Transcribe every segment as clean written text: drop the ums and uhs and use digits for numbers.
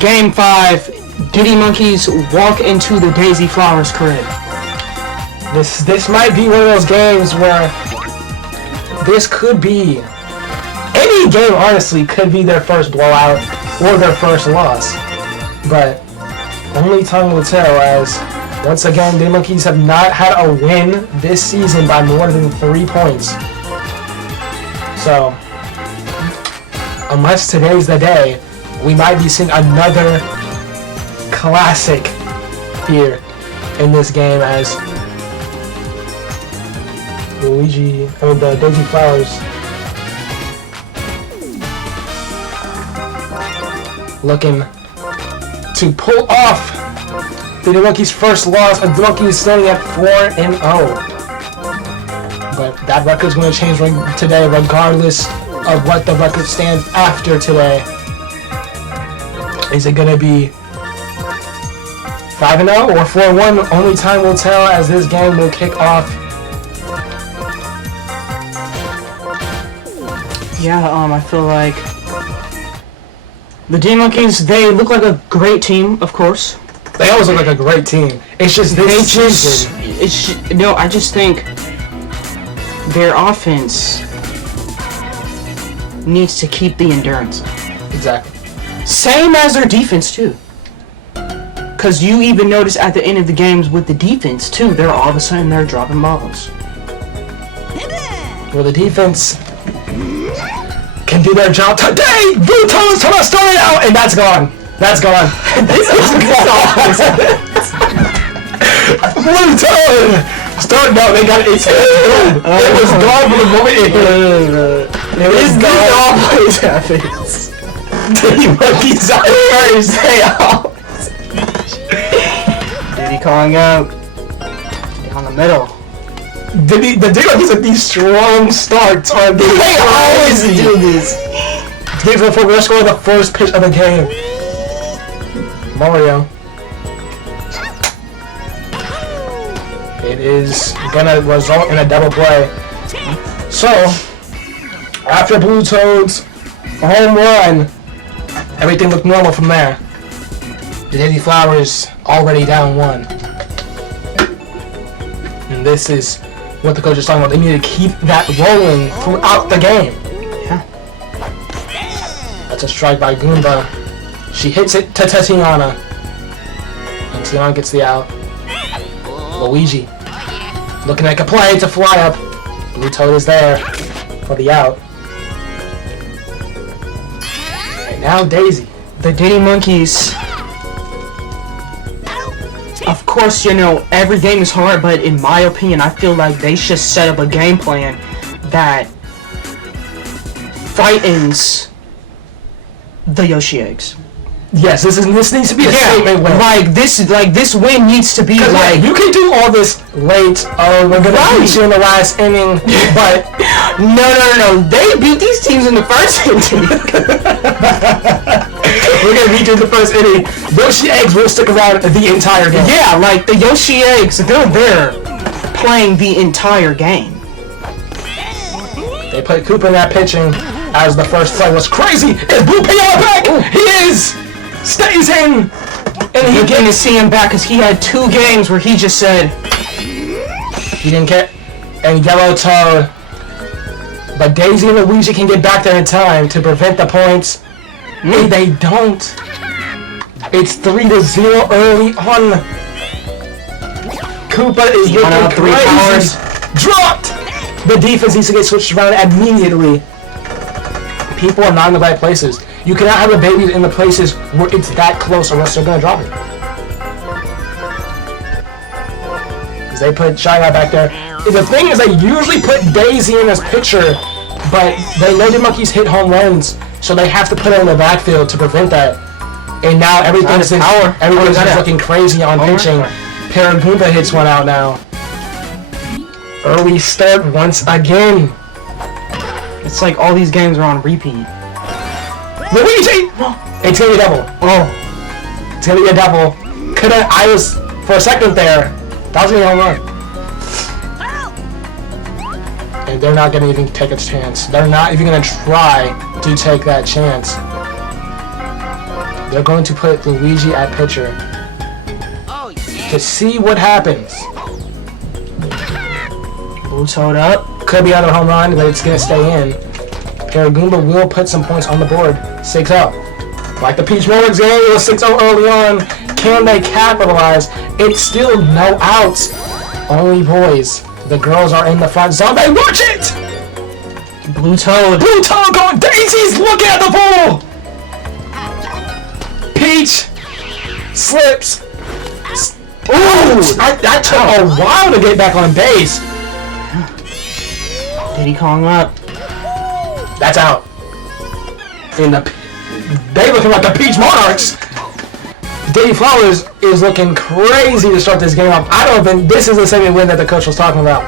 Game 5, Diddy Monkeys walk into the Daisy Flowers crib. This might be one of those games where this could be any game. Honestly, could be their first blowout or their first loss, but only time will tell. As once again, the Monkeys have not had a win this season by more than 3 points. So, unless today's the day, we might be seeing another classic here in this game as the Daisy Flowers looking to pull off the Monkeys' first loss. The Monkeys standing at 4-0. But that record's going to change today regardless of what the record stands after today. Is it going to be 5-0 or 4-1? Only time will tell as this game will kick off. Yeah, I feel like the DM Monkeys, they look like a great team, of course. They always look like a great team. It's just this season. No, I just think their offense needs to keep the endurance. Exactly. Same as their defense, too. Because you even notice at the end of the games with the defense, too, they're all of a sudden they're dropping balls. Well, the defense can do their job today. Birdo is trying to start it out, and that's gone. That's gone. This is gone. Birdo start. No, they got it. It's good. It was gone from the moment it hit. It was gone. Always happens. Diddy Monkeys out first. Stay out. Diddy calling out. On the middle. The Diddy Monkeys have these strong starts on the game. They always do this. We're scoring the first pitch of the game. Mario. It is gonna result in a double play. So, after Blue Toad's home run, everything looked normal from there. The Daisy Flowers already down 1. And this is what the coach is talking about. They need to keep that rolling throughout the game. Yeah. That's a strike by Goomba. She hits it to Tatiana. And Tiana gets the out. Luigi looking like a play to fly up. Blue Toad is there for the out. And now Daisy. The Diddy Monkeys. Of course, you know, every game is hard, but in my opinion, I feel like they should set up a game plan that frightens the Yoshi Eggs. Yes, this needs to be a statement win. Like this win needs to be like you can do all this late. Oh, we're gonna beat you in the last inning, but no. They beat these teams in the first inning. We're gonna beat you in the first inning. Yoshi Eggs will stick around the entire game. Yeah, like the Yoshi Eggs, they're there playing the entire game. They put Koopa in that pitching as the first play was crazy. Is Blue Piano back? Ooh. He is. Stays in. And you're getting to see him back because he had 2 games where he just said he didn't care. And Yellow Toad. But Daisy and Luigi can get back there in time to prevent the points. And they don't. It's 3-0 early on. Koopa is looking 3 crazy. Dropped. The defense needs to get switched around immediately. People are not in the right places. You cannot have a baby in the places where it's that close or else they're going to drop it. Because they put Shy Guy back there. The thing is, they usually put Daisy in this picture, but the Lady Monkeys hit home runs, so they have to put her in the backfield to prevent that. And now everything's just looking crazy on pitching. Paragoomba hits one out now. Early start once again. it's like all these games are on repeat. Luigi! It's gonna be a double. Oh. It's gonna be a double. I was, for a second there, that was gonna be a home run. And they're not gonna even take a chance. They're not even gonna try to take that chance. They're going to put Luigi at pitcher to see what happens. Blue toed up. Could be another home run, but it's going to stay in. Paragoomba will put some points on the board. 6-0. Like the Peach Monarchs game, it was 6-0 early on. Can they capitalize? It's still no outs. Only boys. The girls are in the front zone. They watch it! Blue toed. Blue toed going. Daisy's looking at the ball! Peach slips. Ooh! That took a while to get back on base. Diddy Kong up. That's out. And they looking like the Peach Monarchs. Diddy Flowers is looking crazy to start this game off. I don't think this is the same win that the coach was talking about.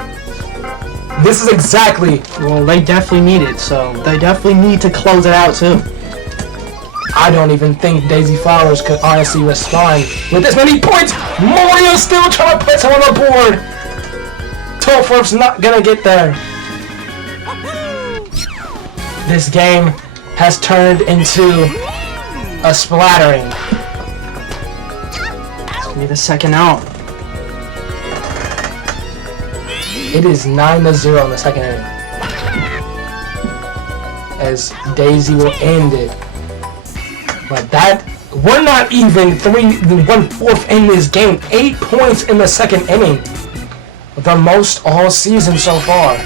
This is exactly. Well, they definitely need it, so they definitely need to close it out too. I don't even think Daisy Flowers could honestly respond with this many points. Mario's still trying to put some on the board. Topherf's not gonna get there. This game has turned into a splattering. It's gonna be the second out. It is 9-0 in the second inning. As Daisy will end it. But that, we're not even 1/4 in this game. 8 points in the second inning. The most all season so far.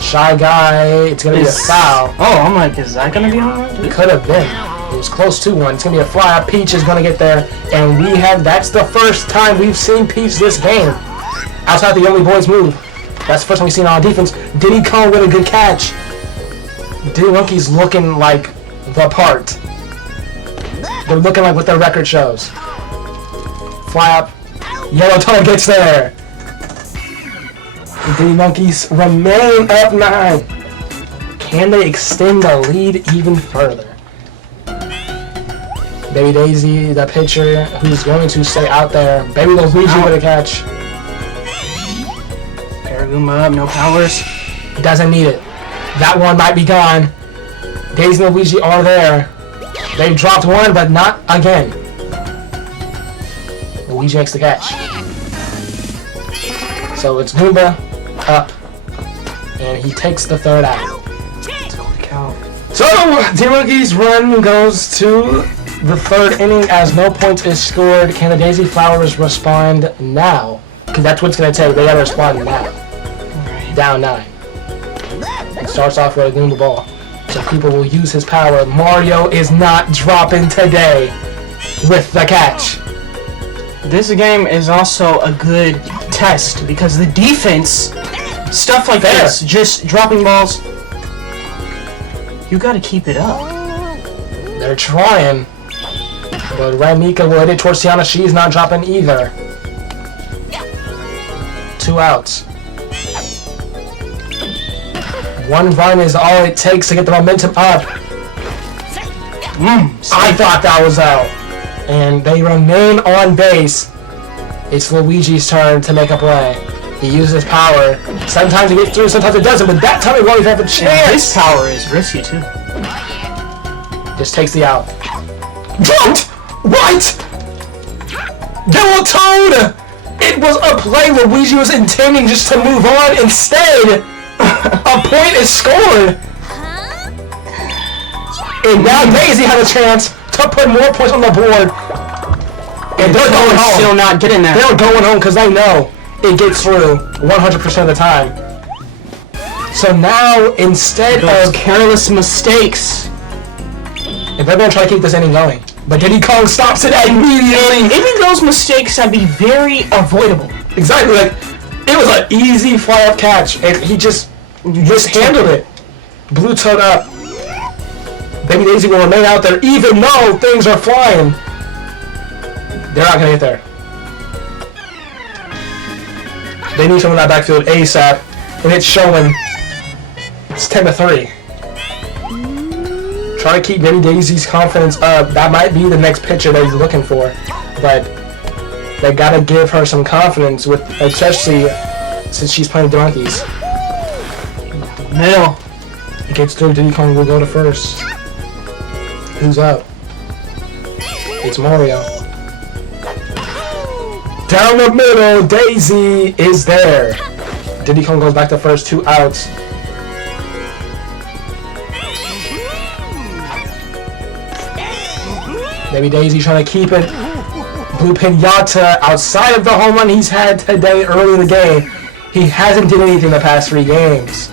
Shy Guy, it's going to be a foul. Oh, I'm like, is that going to be on? It could have been. It was close to one. It's going to be a fly. Peach is going to get there. And that's the first time we've seen Peach this game. Outside the only boys move. That's the first time we've seen on defense. Diddy Kong with a good catch. Diddy Monkeys looking like the part. They're looking like what their record shows. Fly up. Yellow Toe gets there. The Diddy Monkeys remain up 9. Can they extend the lead even further? Baby Daisy, the pitcher, who's going to stay out there. Baby Luigi with a catch. Paragoomba up, no powers. Doesn't need it. That one might be gone. Daisy and Luigi are there. They dropped one, but not again. Luigi makes the catch. So it's Goomba up. And he takes the third out. Holy cow. So, DM Monkeys' run goes to the third inning as no points is scored. Can the Daisy Flowers respond now? Because that's what it's going to take. They got to respond now. Right. Down 9. It starts off with a Goomba ball. So people will use his power. Mario is not dropping today with the catch. This game is also a good test because the defense, stuff like this, just dropping balls, you gotta keep it up. They're trying. But Raimika will hit it towards Tiana. She's not dropping either. 2 outs. 1 run is all it takes to get the momentum up. I thought that was out. And they remain on base. It's Luigi's turn to make a play. He uses power. Sometimes it gets through, sometimes it doesn't, but that time it won't even have a chance. His power is risky too. Just takes the out. Dropped! What? Yellow Toad! It was a play Luigi was intending just to move on. Instead, a point is scored. And now Daisy has a chance to put more points on the board. And they're going home. Still not getting that. They're going home because they know it gets through 100% of the time. So now, instead of careless mistakes, if they're going to try to keep this inning going, but Diddy Kong stops it immediately. even those mistakes have be very avoidable. Exactly, like it was an easy fly-up catch, and he just handled it. Blue Toad up. Baby Daisy will remain out there, even though things are flying. They're not gonna get there. They need someone in that backfield ASAP, and it's showing. It's 10-3. Try to keep Baby Daisy's confidence up. That might be the next pitcher that he's looking for, but they gotta give her some confidence, with especially since she's playing the Monkeys. Middle. It gets through. Diddy Kong will go to first. Who's up? It's Mario. Down the middle, Daisy is there. Diddy Kong goes back to first, 2 outs. Maybe Daisy trying to keep it. Blue Pinata outside of the home run he's had today early in the game. He hasn't done anything the past 3 games.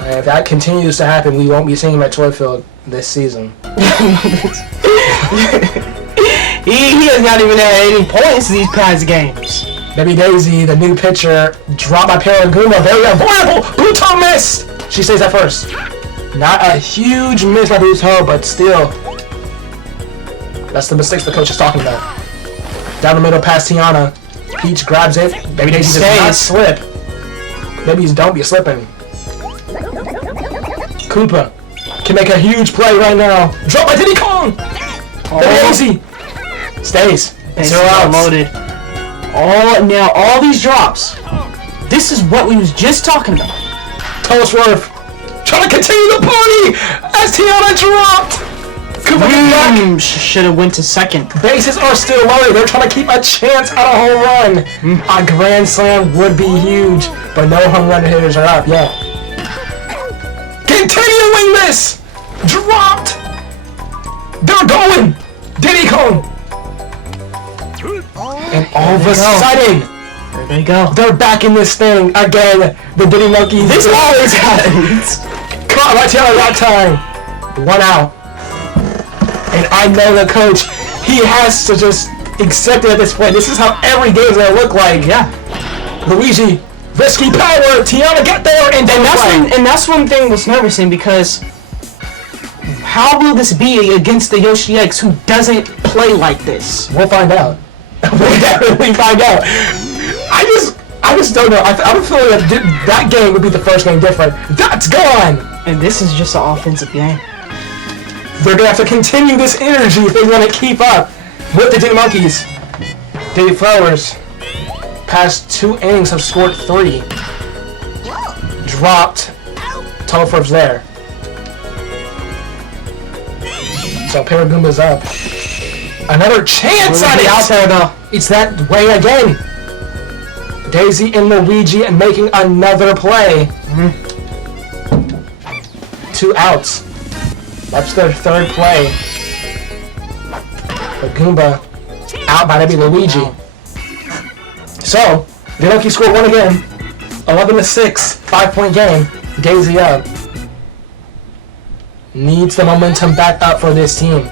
If that continues to happen, we won't be seeing him at Toyfield this season. He has not even had any points in these kinds of games. Baby Daisy, the new pitcher, dropped by Paraguma. Very avoidable. Bluto missed. She stays at first. Not a huge miss by Bluto, but still. That's the mistakes the coach is talking about. Down the middle past Tiana. Peach grabs it. Baby Daisy does not slip. Babies don't be slipping. Koopa can make a huge play right now. Drop by Diddy Kong. Baby Daisy stays. 0 outs. Loaded. All these drops. This is what we was just talking about. Tollsworth trying to continue the party as Tiana dropped. Koopa should have went to second. Bases are still loaded. They're trying to keep a chance at a home run. A grand slam would be huge, but no home run hitters are up yet. Continuing this! Dropped! They're going! Diddy Kong! And all of a sudden, there they go. They're back in this thing again. The Diddy Monkeys. This always happens. Caught right here that time. 1 out. And I know the coach, he has to just accept it at this point. This is how every game is going to look like. Yeah. Luigi, risky power. Tiana got there and that's one thing was nervousing because how will this be against the Yoshi Eggs who doesn't play like this? We'll find out. We'll definitely find out. I just don't know. I have a feeling that game would be the first game different. That's gone! And this is just an offensive game. They're going to have to continue this energy if they want to keep up with the Diddy Monkeys. Diddy Flowers, past 2 innings, have scored 3. Dropped. Tollford's there. So Paraguma's up. Another chance at it! Out there, though. It's that way again. Daisy and Luigi and making another play. 2 outs. That's their 3rd play. But Goomba out by maybe Luigi. So, the Monkeys scored 1 again. 11-6, 5-point game. Daisy up. Needs the momentum back up for this team.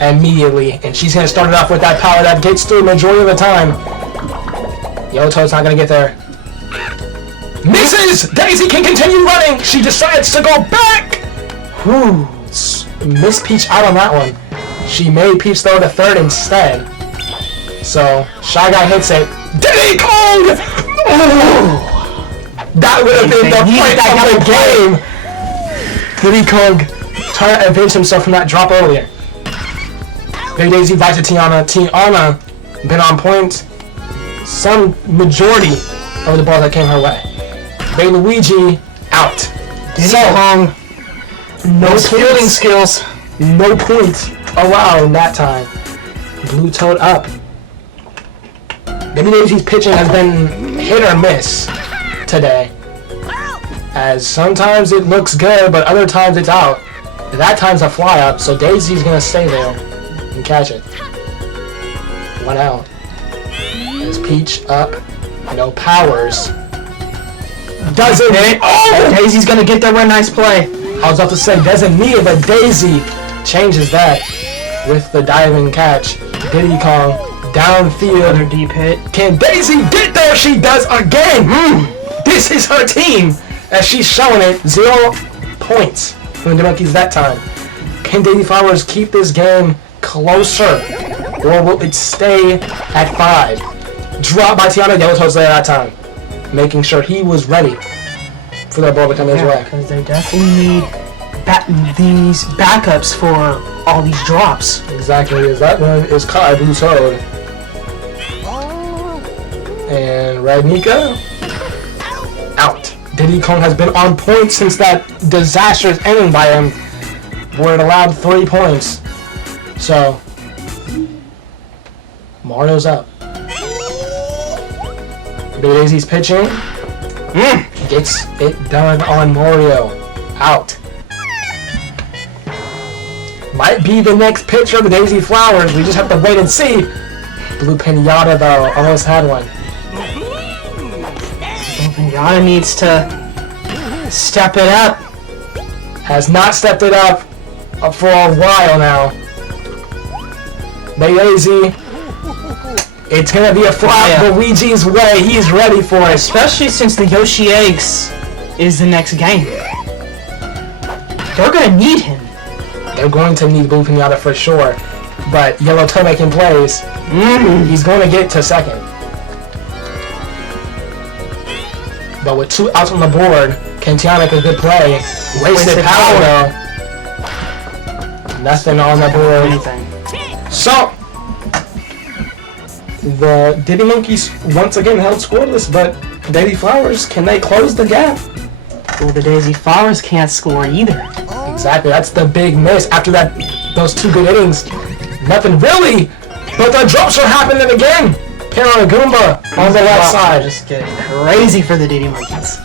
Immediately. And she's going to start it off with that power that gets through majority of the time. Yoto's not going to get there. Misses! Daisy can continue running! She decides to go back! Whew. Miss Peach out on that one. She made Peach throw to 3rd instead. So, Shy Guy hits it. Diddy Kong! Oh! That would have been the point of the game! Diddy Kong trying to avenge himself from that drop earlier. Baby Daisy back to Tiana. Tiana been on point some majority of the ball that came her way. Baby Luigi out. Diddy Kong, no fielding skills. No points allowed in that time. Blue Toad up. Baby Daisy's pitching has been hit or miss today. As sometimes it looks good, but other times it's out. That time's a fly up, so Daisy's gonna stay there and catch it. 1 out. Is Peach up? No powers. Doesn't hit. Oh! Daisy's gonna get there with a nice play. I was about to say, doesn't need it, but Daisy changes that with the diving catch. Diddy Kong downfield. Another deep hit. Can Daisy get there? She does again! This is her team! As she's showing it, 0 points from the Monkeys that time. Can Daisy Flowers keep this game closer? Or will it stay at 5? Drop by Tiana Yellowtoes there that time. Making sure he was ready for that ball to come his way. Because they definitely need these backups for all these drops. Exactly, as that one is caught by Blue Toad. And Radnika out. Diddy Kong has been on point since that disastrous ending by him. where it allowed 3 points. So, Mario's up. Big Daisy's pitching. Gets it done on Mario. Out. Might be the next pitcher of the Daisy Flowers. We just have to wait and see. Blue Pinata, though, almost had one. Blue Pinata needs to step it up. Has not stepped it up for a while now. Big Daisy. It's gonna be a flop Luigi's way. He's ready for it. Especially since the Yoshi Eggs is the next game. They're gonna need him. They're going to need Blue Pinata for sure. But Yellow Toe making plays. He's going to get to second. But with 2 outs on the board, can Tiana make a good play? Wasted power though. Nothing on the board. Anything. So, the Diddy Monkeys once again held scoreless, but Daisy Flowers, can they close the gap? Well, the Daisy Flowers can't score either. Exactly, that's the big miss. After that, those 2 good innings, nothing really. But the drops are happening again. Paragoomba on the left side. Just getting crazy for the Diddy Monkeys.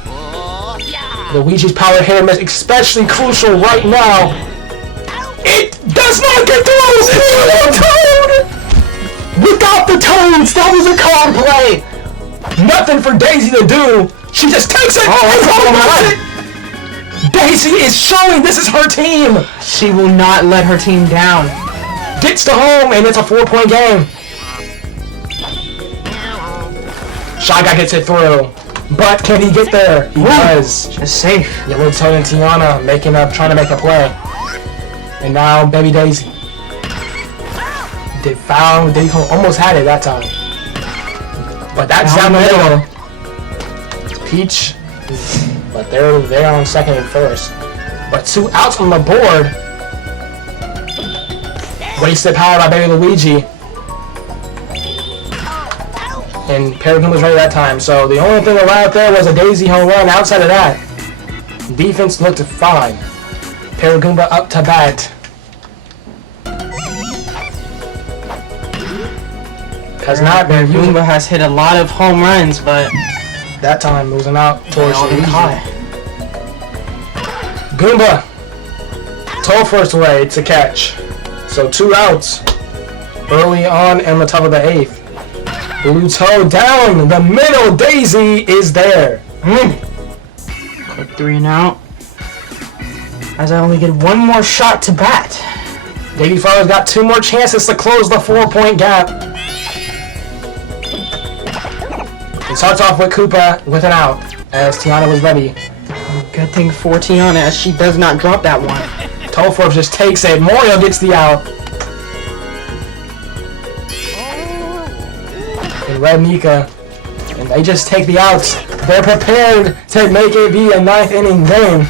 Luigi's power hit and miss, especially crucial right now. It does not get through. Toad! Without the Toads, that was a calm play. Nothing for Daisy to do. She just takes it. Daisy is showing this is her team. She will not let her team down. Gets to home, and it's a 4-point game. Shy Guy gets it through. But can he get there? He does. Just safe. Yellow Toad and Tiana trying to make a play. And now Baby Daisy. They almost had it that time. But that's down the middle. Peach. But they're on second and first. But 2 outs on the board. Wasted power by Baby Luigi. And Paragoomba was ready that time. So the only thing allowed there was a Daisy home run. Outside of that, defense looked fine. Paragoomba up to bat. Goomba has hit a lot of home runs, but that time losing out towards the high. Goomba, toe first away, it's a catch. So 2 outs early on in the top of the 8th. Blue Toe down the middle. Daisy is there. Quick 3 and out. As I only get 1 more shot to bat. Daisy Flowers got 2 more chances to close the 4-point gap. It starts off with Koopa with an out as Tiana was ready. Good thing for Tiana as she does not drop that one. Tolforth just takes it. Mario gets the out. And Red Mika. And they just take the outs. They're prepared to make it be a 9th inning game.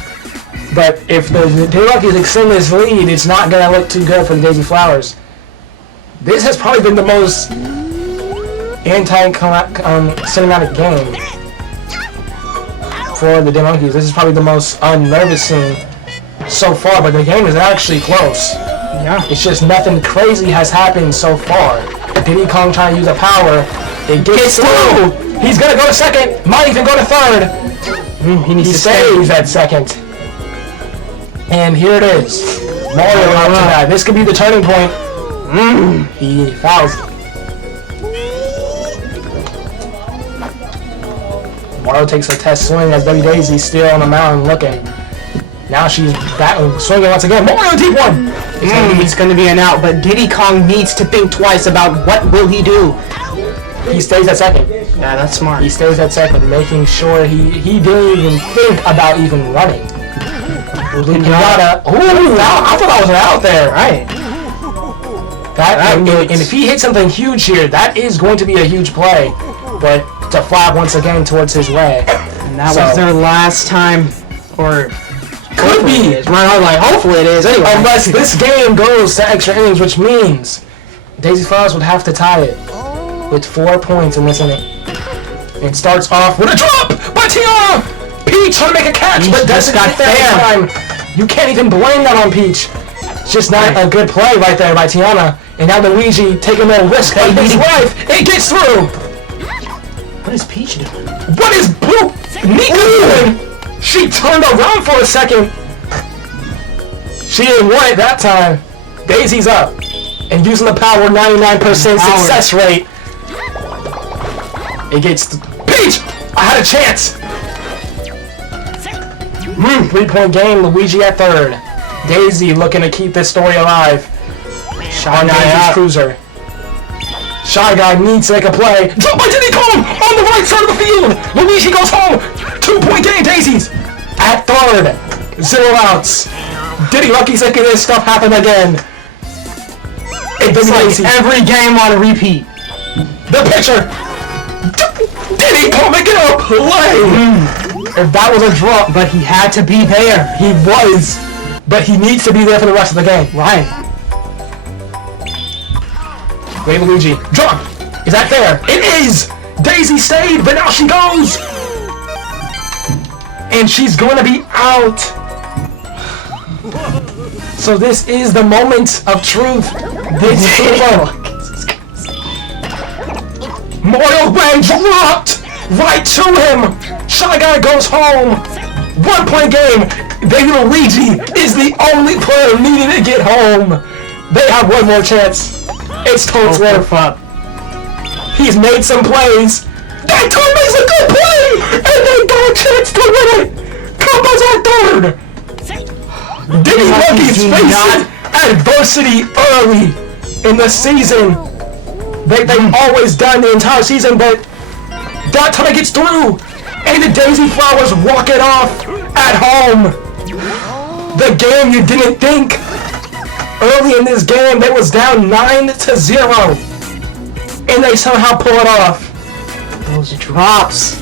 But if the Diddy Monkeys extend this lead, it's not going to look too good for the Daisy Flowers. This has probably been the most anti-cinematic game for the Diddy Monkeys. This is probably the most unnerving so far, but the game is actually close. Yeah. It's just nothing crazy has happened so far. Diddy Kong trying to use a power. It gets through. He's going to go to second. Might even go to third. He saves at second. And here it is. Mario out to that. This could be the turning point. He fouls it. Mario takes a test swing as Baby Daisy's still on the mound looking. Now she's battling, swinging once again. Mario deep one! It's going to be an out, but Diddy Kong needs to think twice about what will he do. He stays at second. Yeah, that's smart. He stays at second, making sure he didn't even think about even running. Pinata. Ooh, I thought I was an out there. Right. And if he hits something huge here, that is going to be a huge play. But to flop once again towards his way. And that was their last time, or could be. Right, like hopefully it is anyway. Unless this game goes to extra innings, which means Daisy Flowers would have to tie it with 4 points in this inning. It starts off with a drop by Tiana. Peach trying to make a catch, but doesn't get there in time. You can't even blame that on Peach. It's just not a good play right there by Tiana. And now Luigi taking a little risk on his life. It gets through. What is Peach doing? What is Blue Nika doing? She turned around for a second. She didn't want it that time. Daisy's up. And using the power 99% success rate. It gets... Peach! I had a chance! 3-point game, Luigi at third. Daisy looking to keep this story alive. Shy Guy's cruiser. Shy Guy needs to make a play. Drop by Diddy Kong on the right side of the field. Luigi goes home. 2-point game, Daisy's at third. 0 outs. Diddy Monkeys making this stuff happen again. It's like every game on a repeat. The pitcher. Diddy Kong making a play. If that was a drop, but he had to be there. He was. But he needs to be there for the rest of the game. Right. Wait, Luigi. Drop! Is that fair? It is! Daisy stayed, but now she goes! And she's going to be out. So this is the moment of truth. This is Mario Ran dropped right to him. Shy Guy goes home. 1-point game. Baby Luigi is the only player needing to get home. They have one more chance. It's totally up. He's made some plays. That time makes a good play, and they got a chance to win it. Combos at third. Diddy Monkeys facing adversity early in the season. They've always done the entire season, but that time it gets through, and the Daisy Flowers walk it off at home. The game you didn't think. Early in this game, they was down 9-0, and they somehow pull it off. Those drops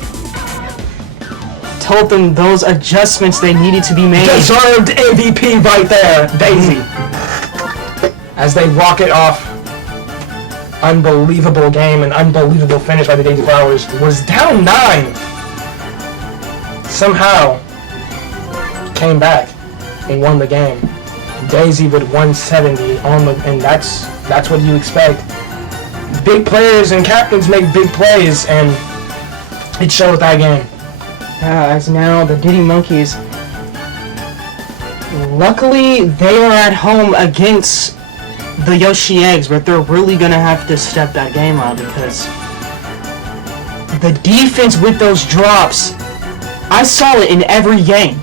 told them those adjustments they needed to be made. Deserved MVP right there, Daisy. As they walk it off. Unbelievable game, an unbelievable finish by the Daisy Flowers. Was down 9. Somehow came back and won the game. Daisy with 170 on the, and that's what you expect. Big players and captains make big plays, and it showed that game. As now the Diddy Monkeys, luckily they are at home against the Yoshi Eggs, but they're really gonna have to step that game up because the defense with those drops, I saw it in every game.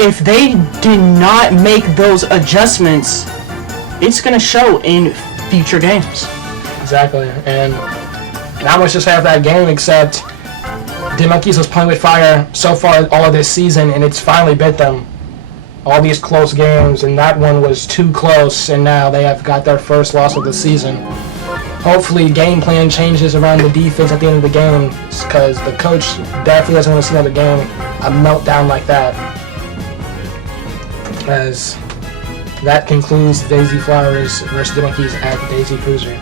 If they did not make those adjustments, it's going to show in future games. Exactly, and not much to say after that game except DM Monkeys was playing with fire so far all of this season, and it's finally bit them. All these close games, and that one was too close, and now they have got their first loss of the season. Hopefully game plan changes around the defense at the end of the game, because the coach definitely doesn't want to see another game, a meltdown like that. As that concludes Daisy Flowers versus the Monkeys at Daisy Cruiser.